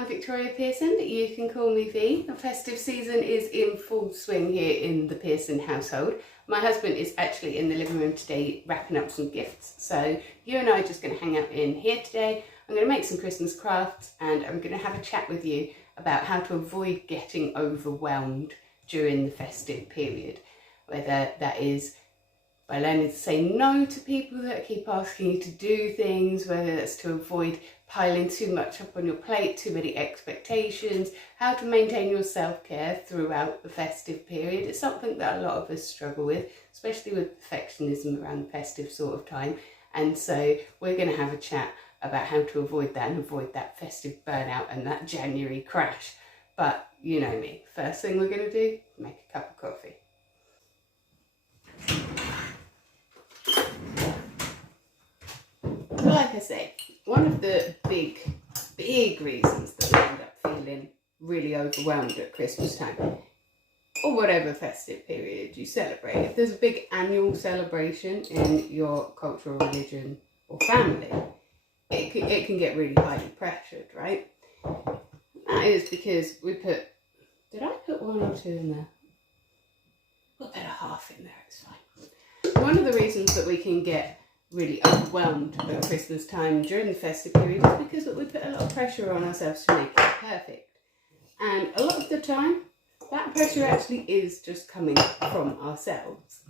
I'm Victoria Pearson, you can call me V. The festive season is in full swing here in the Pearson household. My husband is actually in the living room today wrapping up some gifts, so you and I are just going to hang out in here today. I'm going to make some Christmas crafts and I'm going to have a chat with you about how to avoid getting overwhelmed during the festive period, whether that is by learning to say no to people that keep asking you to do things, whether that's to avoid piling too much up on your plate, too many expectations, how to maintain your self-care throughout the festive period. It's something that a lot of us struggle with, especially with perfectionism around the festive sort of time. And so we're going to have a chat about how to avoid that and avoid that festive burnout and that January crash. But you know me, first thing we're going to do, make a cup of coffee. Like I say, one of the big reasons that we end up feeling really overwhelmed at Christmas time, or whatever festive period you celebrate, if there's a big annual celebration in your cultural religion or family, it can get really highly pressured, right? That is because we put, did I put 1 or 2 in there? We'll put a half in there, it's fine. One of the reasons that we can get really overwhelmed at Christmas time during the festive period is because we put a lot of pressure on ourselves to make it perfect. And a lot of the time, that pressure actually is just coming from ourselves.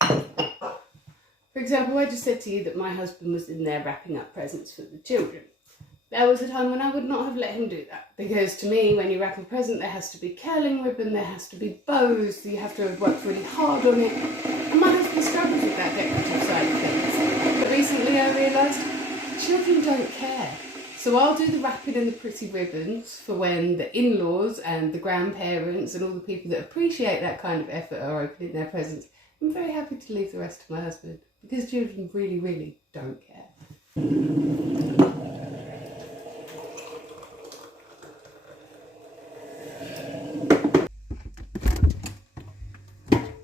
For example, I just said to you that my husband was in there wrapping up presents for the children. There was a time when I would not have let him do that, because to me, when you wrap a present, there has to be curling ribbon, there has to be bows, so you have to have worked really hard on it. And my husband struggles with that decorative side of things. But recently I realised children don't care. So I'll do the wrapping and the pretty ribbons for when the in-laws and the grandparents and all the people that appreciate that kind of effort are opening their presents. I'm very happy to leave the rest to my husband, because children really, really don't care.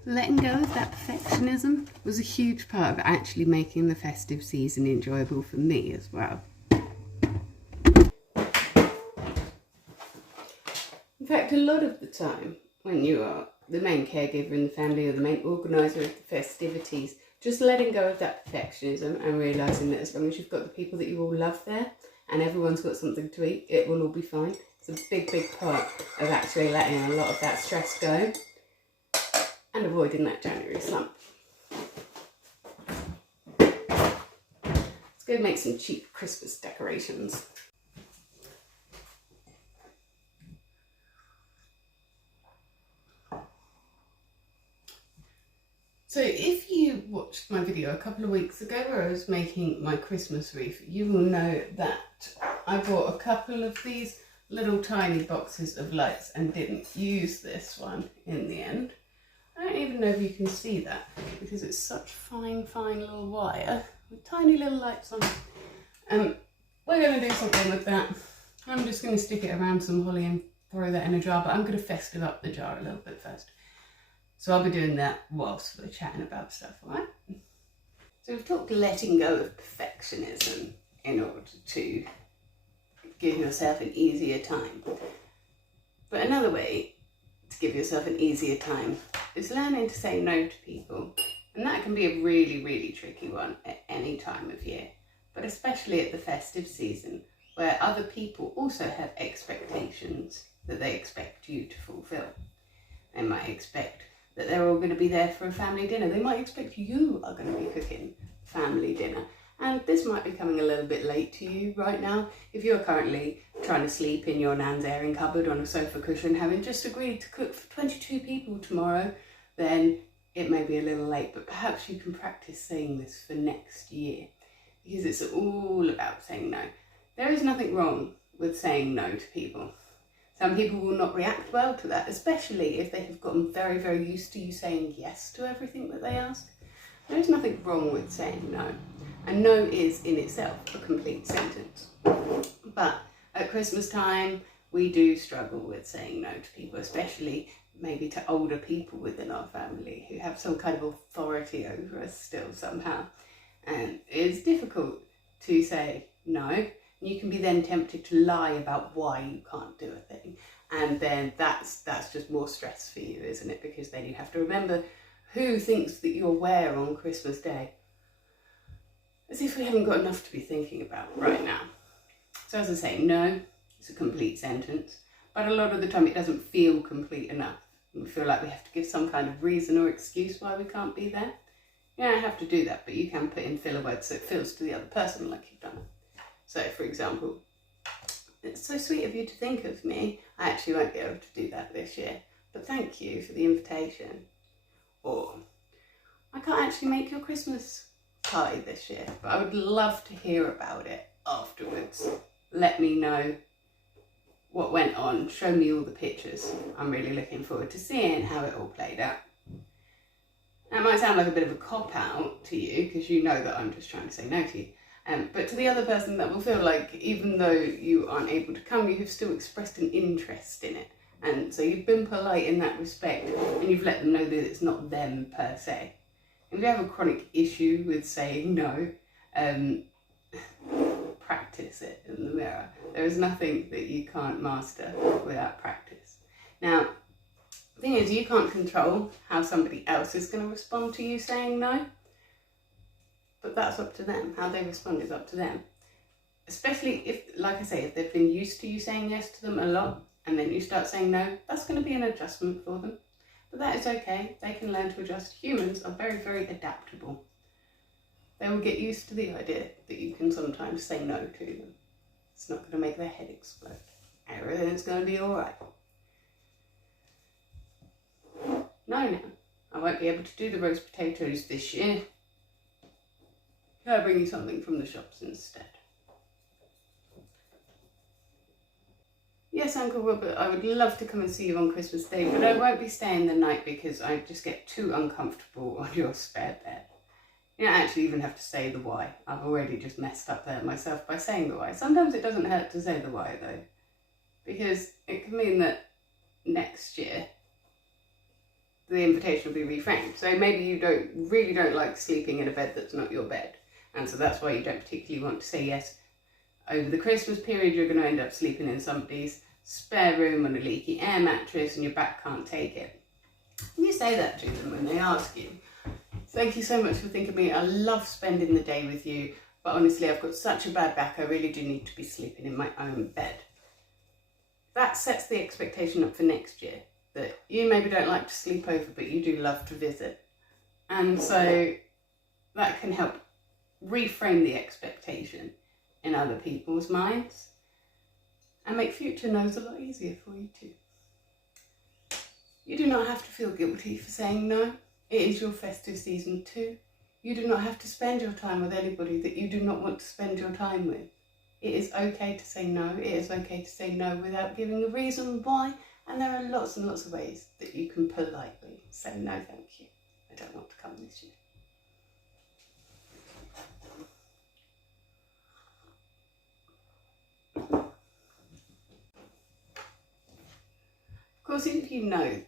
Letting go of that perfectionism was a huge part of actually making the festive season enjoyable for me as well. In fact, a lot of the time, when you are the main caregiver in the family or the main organiser of the festivities, just letting go of that perfectionism and realising that as long as you've got the people that you all love there and everyone's got something to eat, it will all be fine. It's a big, big part of actually letting a lot of that stress go and avoiding that January slump. Let's go make some cheap Christmas decorations. So if you watched my video a couple of weeks ago where I was making my Christmas wreath, you will know that I bought a couple of these little tiny boxes of lights and didn't use this one in the end. I don't even know if you can see that because it's such fine little wire with tiny little lights on it. We're going to do something with that. I'm just going to stick it around some holly and throw that in a jar, but I'm going to festive up the jar a little bit first. So I'll be doing that whilst we're chatting about stuff, alright? So we've talked letting go of perfectionism in order to give yourself an easier time. But another way to give yourself an easier time is learning to say no to people. And that can be a really, really tricky one at any time of year, but especially at the festive season, where other people also have expectations that they expect you to fulfill. They might expect that they're all going to be there for a family dinner. They might expect you are going to be cooking family dinner. And this might be coming a little bit late to you right now. If you're currently trying to sleep in your nan's airing cupboard on a sofa cushion, having just agreed to cook for 22 people tomorrow, then it may be a little late, but perhaps you can practice saying this for next year, because it's all about saying no. There is nothing wrong with saying no to people. Some people will not react well to that, especially if they have gotten very, very used to you saying yes to everything that they ask. There is nothing wrong with saying no. And no is in itself a complete sentence. But at Christmas time, we do struggle with saying no to people, especially maybe to older people within our family who have some kind of authority over us still somehow. And it's difficult to say no. You can be then tempted to lie about why you can't do a thing. And then that's just more stress for you, isn't it? Because then you have to remember who thinks that you're where on Christmas Day. As if we haven't got enough to be thinking about right now. So as I say, no, it's a complete sentence. But a lot of the time it doesn't feel complete enough. We feel like we have to give some kind of reason or excuse why we can't be there. You don't have to do that, but you can put in filler words so it feels to the other person like you've done it. So, for example, it's so sweet of you to think of me. I actually won't be able to do that this year, but thank you for the invitation. Or, I can't actually make your Christmas party this year, but I would love to hear about it afterwards. Let me know what went on, show me all the pictures. I'm really looking forward to seeing how it all played out. That might sound like a bit of a cop-out to you, because you know that I'm just trying to say no to you. But to the other person, that will feel like even though you aren't able to come, you have still expressed an interest in it. And so you've been polite in that respect, and you've let them know that it's not them per se. If you have a chronic issue with saying no, practice it in the mirror. There is nothing that you can't master without practice. Now, the thing is, you can't control how somebody else is going to respond to you saying no, but that's up to them. How they respond is up to them. Especially if, like I say, if they've been used to you saying yes to them a lot, and then you start saying no, that's going to be an adjustment for them. But that is okay. They can learn to adjust. Humans are very, very adaptable. They will get used to the idea that you can sometimes say no to them. It's not going to make their head explode. Everything's going to be all right. No, I won't be able to do the roast potatoes this year. Can I bring you something from the shops instead? Yes, Uncle Robert, I would love to come and see you on Christmas Day, but I won't be staying the night because I just get too uncomfortable on your spare bed. You don't actually even have to say the why. I've already just messed up there myself by saying the why. Sometimes it doesn't hurt to say the why though, because it can mean that next year the invitation will be reframed. So maybe you really don't like sleeping in a bed that's not your bed, and so that's why you don't particularly want to say yes. Over the Christmas period, you're going to end up sleeping in somebody's spare room on a leaky air mattress and your back can't take it. You say that to them when they ask you. Thank you so much for thinking of me. I love spending the day with you, but honestly, I've got such a bad back, I really do need to be sleeping in my own bed. That sets the expectation up for next year, that you maybe don't like to sleep over, but you do love to visit. And so that can help reframe the expectation in other people's minds and make future no's a lot easier for you too. You do not have to feel guilty for saying no. It is your festive season too. You do not have to spend your time with anybody that you do not want to spend your time with. It is okay to say no. It is okay to say no without giving a reason why. And there are lots and lots of ways that you can politely say no, thank you. I don't want to come this year. Of course, if you know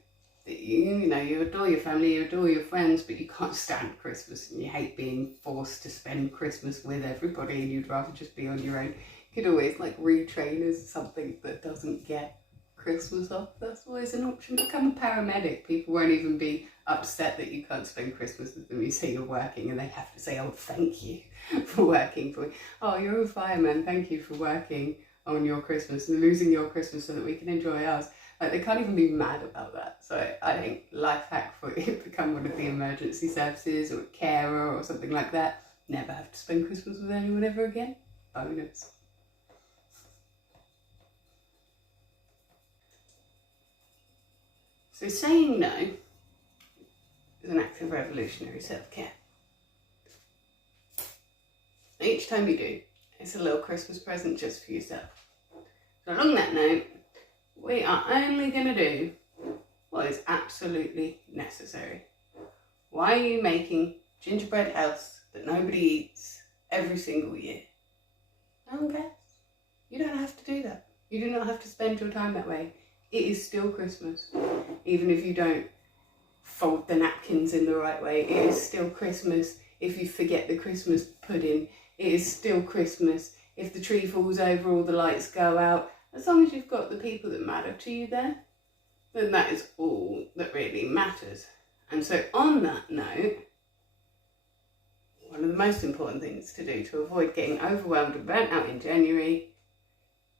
that you adore your family, you adore your friends, but you can't stand Christmas and you hate being forced to spend Christmas with everybody and you'd rather just be on your own, you could always retrain as something that doesn't get Christmas off. That's always an option. Become a paramedic. People won't even be upset that you can't spend Christmas with them. You say you're working and they have to say, oh, thank you for working for me. Oh, you're a fireman. Thank you for working on your Christmas and losing your Christmas so that we can enjoy ours. They can't even be mad about that. So I think life hack for you, become one of the emergency services or a carer or something like that. Never have to spend Christmas with anyone ever again. Bonus. So saying no is an act of revolutionary self-care. Each time you do, it's a little Christmas present just for yourself. So along that note, we are only going to do what is absolutely necessary. Why are you making gingerbread house that nobody eats every single year? No one cares. You don't have to do that. You do not have to spend your time that way. It is still Christmas. Even if you don't fold the napkins in the right way, it is still Christmas. If you forget the Christmas pudding, it is still Christmas. if the tree falls over, all the lights go out. As long as you've got the people that matter to you there, then that is all that really matters. And so on that note, one of the most important things to do to avoid getting overwhelmed and burnt out in January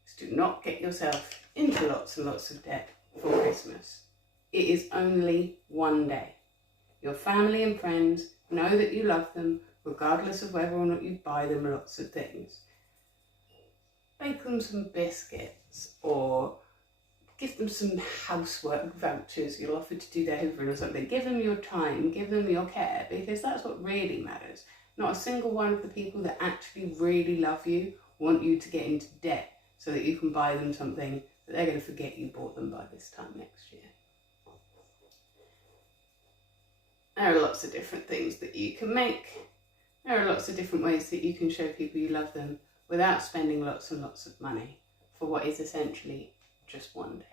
is to not get yourself into lots and lots of debt for Christmas. It is only one day. Your family and friends know that you love them, regardless of whether or not you buy them lots of things. Bake them some biscuits, or give them some housework vouchers you'll offer to do their hoovering or something. Give them your time, give them your care, because that's what really matters. Not a single one of the people that actually really love you want you to get into debt so that you can buy them something that they're going to forget you bought them by this time next year. There are lots of different things that you can make. There are lots of different ways that you can show people you love them without spending lots and lots of money for what is essentially just one day.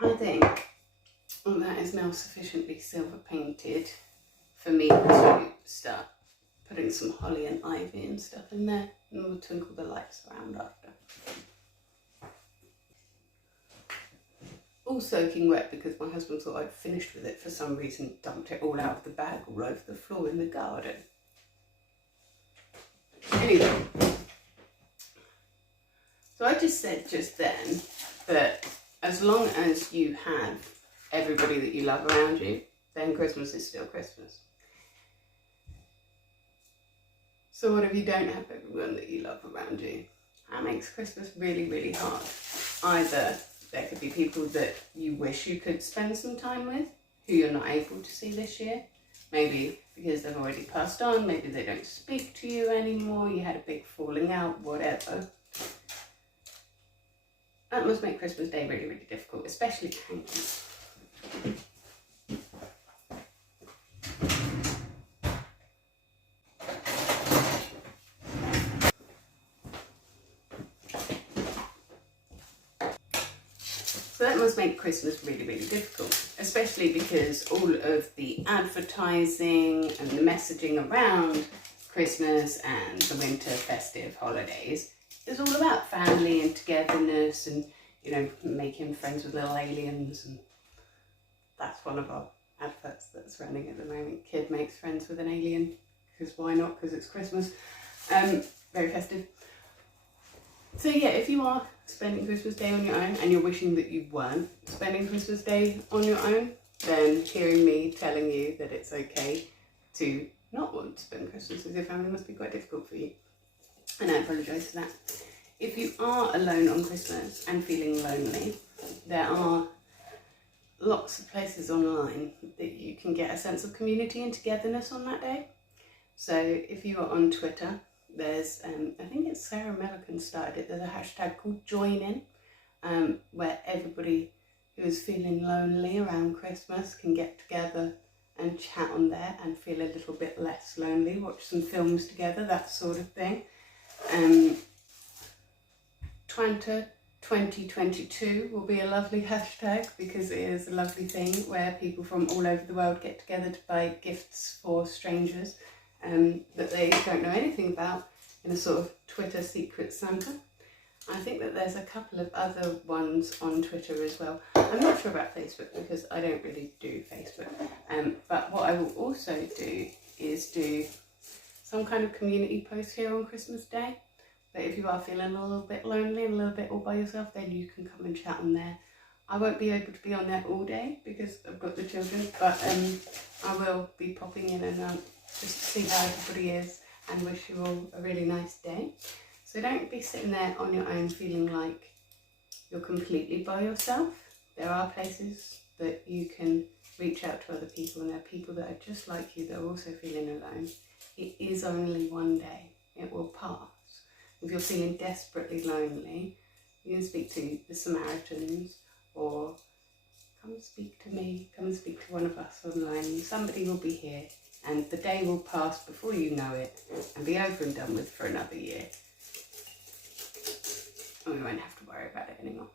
I think that is now sufficiently silver painted for me to start putting some holly and ivy and stuff in there, and we'll twinkle the lights around after. All soaking wet because my husband thought I'd finished with it for some reason, dumped it all out of the bag all over the floor in the garden. Anyway, so I just said just then that as long as you have everybody that you love around you, then Christmas is still Christmas. So what if you don't have everyone that you love around you? That makes Christmas really, really hard. Either there could be people that you wish you could spend some time with, who you're not able to see this year. Maybe because they've already passed on, maybe they don't speak to you anymore, you had a big falling out, whatever. That must make Christmas Day really, really difficult, especially hanging. So that must make Christmas really, really difficult, especially because all of the advertising and the messaging around Christmas and the winter festive holidays is all about family and togetherness and, you know, making friends with little aliens. And that's one of our adverts that's running at the moment. Kid makes friends with an alien, because why not? Because it's Christmas. Very festive. So yeah, if you are spending Christmas Day on your own and you're wishing that you weren't spending Christmas Day on your own, then hearing me telling you that it's okay to not want to spend Christmas with your family must be quite difficult for you. And I apologise for that. If you are alone on Christmas and feeling lonely, there are lots of places online that you can get a sense of community and togetherness on that day. So if you are on Twitter, there's, I think it's Sarah Millican started it, there's a hashtag called JoinIn, where everybody who is feeling lonely around Christmas can get together and chat on there and feel a little bit less lonely, watch some films together, that sort of thing. Twanta 2022 will be a lovely hashtag because it is a lovely thing where people from all over the world get together to buy gifts for strangers that they don't know anything about in a sort of Twitter secret Santa. I think that there's a couple of other ones on Twitter as well. I'm not sure about Facebook because I don't really do Facebook. But what I will also do is do some kind of community post here on Christmas Day. But if you are feeling a little bit lonely and a little bit all by yourself, then you can come and chat on there. I won't be able to be on there all day because I've got the children, but I will be popping in and out just to see how everybody is and wish you all a really nice day. So don't be sitting there on your own feeling like you're completely by yourself. There are places that you can reach out to other people, and there are people that are just like you that are also feeling alone. It is only one day. It will pass. If you're feeling desperately lonely, you can speak to the Samaritans, or come and speak to me, come and speak to one of us online. Somebody will be here and the day will pass before you know it and be over and done with for another year. And we won't have to worry about it anymore.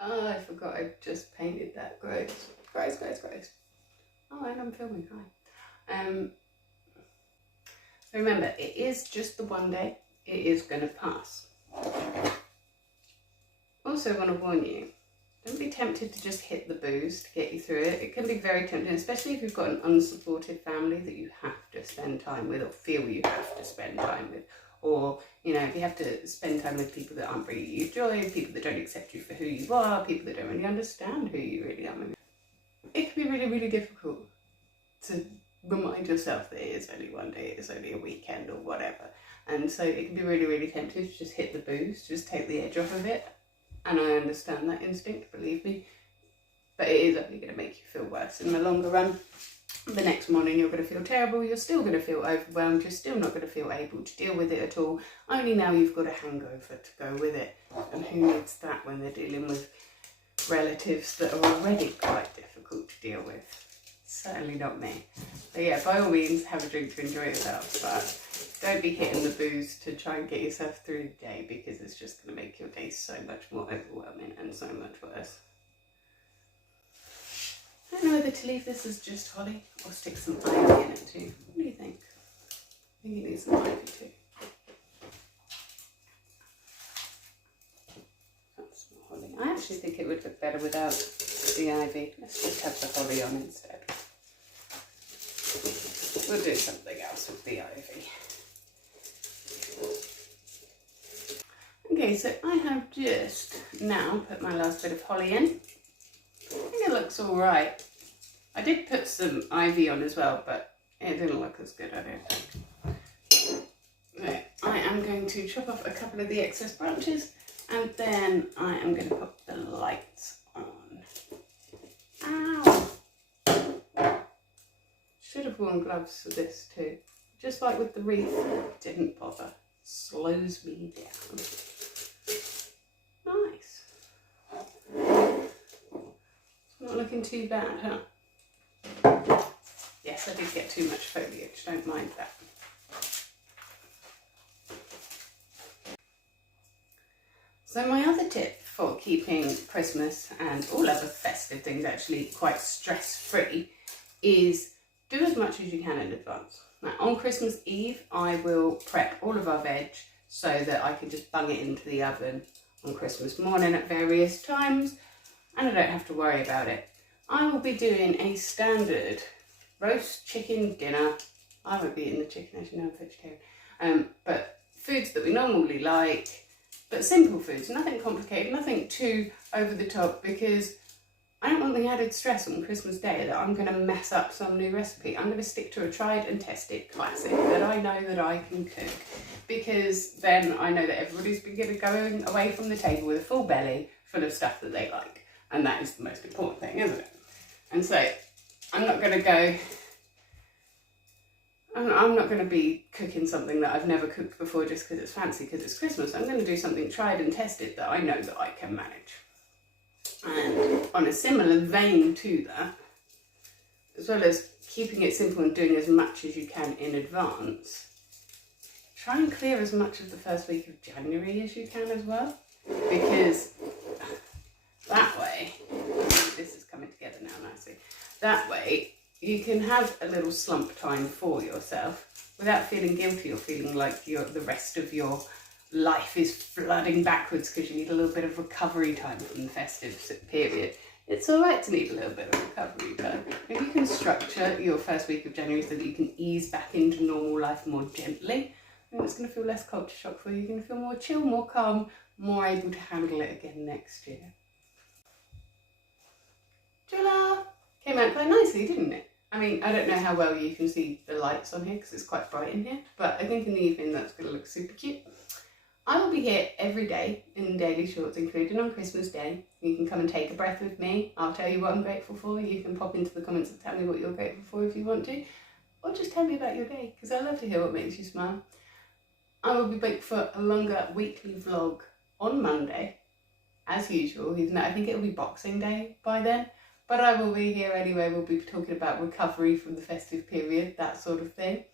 Oh, I forgot I just painted that. Gross. Gross, gross, gross. Oh, and I'm filming, hi. So remember, it is just the one day. It is going to pass. Also, I want to warn you, don't be tempted to just hit the booze to get you through it. It can be very tempting, especially if you've got an unsupportive family that you have to spend time with, or feel you have to spend time with. Or, you know, if you have to spend time with people that aren't bringing you joy, people that don't accept you for who you are, people that don't really understand who you really are. It can be really, really difficult to remind yourself that it is only one day, it is only a weekend or whatever. And so it can be really, really tempting to just hit the booze, just take the edge off of it. And I understand that instinct, believe me. But it is only going to make you feel worse in the longer run. The next morning you're going to feel terrible, you're still going to feel overwhelmed, you're still not going to feel able to deal with it at all. Only now you've got a hangover to go with it. And who needs that when they're dealing with relatives that are already quite difficult to deal with? Certainly not me. So yeah, by all means have a drink to enjoy yourself, but don't be hitting the booze to try and get yourself through the day, because it's just going to make your day so much more overwhelming and so much worse. I don't know whether to leave this as just holly or stick some ivy in it too. What do you think? I think it needs some ivy too. That's not holly. I actually think it would look better without the ivy. Let's just have the holly on instead. We'll do something else with the ivy. Okay, so I have just now put my last bit of holly in. I think it looks alright. I did put some ivy on as well, but it didn't look as good, I don't think. Right, I am going to chop off a couple of the excess branches, and then I am going to put the lights on. Ow! Should have worn gloves for this too. Just like with the wreath, didn't bother. Slows me down. Nice. It's not looking too bad, huh? Yes, I did get too much foliage, don't mind that. So my other tip for keeping Christmas and all other festive things actually quite stress-free is do as much as you can in advance. Now, on Christmas Eve, I will prep all of our veg so that I can just bung it into the oven on Christmas morning at various times, and I don't have to worry about it. I will be doing a standard roast chicken dinner. I won't be eating the chicken, as you know, I'm vegetarian. But foods that we normally like, but simple foods, nothing complicated, nothing too over the top, because I don't want the added stress on Christmas Day that I'm going to mess up some new recipe. I'm going to stick to a tried and tested classic that I know that I can cook, because then I know that everybody's been going away from the table with a full belly full of stuff that they like. And that is the most important thing, isn't it? And so I'm not going to go, I'm not going to be cooking something that I've never cooked before just because it's fancy, because it's Christmas. I'm going to do something tried and tested that I know that I can manage. And on a similar vein to that, as well as keeping it simple and doing as much as you can in advance, try and clear as much of the first week of January as you can as well, because that way, this is coming together now nicely, that way you can have a little slump time for yourself without feeling guilty or feeling like the rest of your life is flooding backwards because you need a little bit of recovery time from the festive period. It's all right to need a little bit of recovery time. If you can structure your first week of January so that you can ease back into normal life more gently, then it's going to feel less culture shock for you. You're going to feel more chill, more calm, more able to handle it again next year. Voila! Came out quite nicely, didn't it? I mean, I don't know how well you can see the lights on here because it's quite bright in here, but I think in the evening that's going to look super cute. I will be here every day in daily shorts, including on Christmas Day. You can come and take a breath with me. I'll tell you what I'm grateful for. You can pop into the comments and tell me what you're grateful for if you want to. Or just tell me about your day, because I love to hear what makes you smile. I will be back for a longer weekly vlog on Monday, as usual, even though I think it'll be Boxing Day by then. But I will be here anyway. We'll be talking about recovery from the festive period, that sort of thing.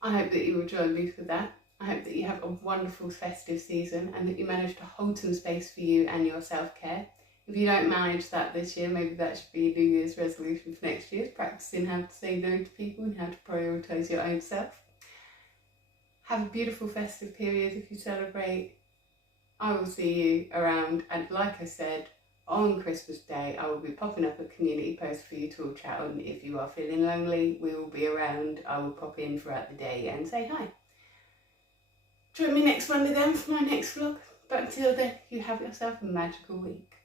I hope that you will join me for that. I hope that you have a wonderful festive season and that you manage to hold some space for you and your self-care. If you don't manage that this year, maybe that should be a New Year's resolution for next year, practicing how to say no to people and how to prioritise your own self. Have a beautiful festive period if you celebrate. I will see you around, and like I said, on Christmas Day I will be popping up a community post for you to all chat on. If you are feeling lonely, we will be around. I will pop in throughout the day and say hi. Join me next Monday then for my next vlog, but until then, you have yourself a magical week.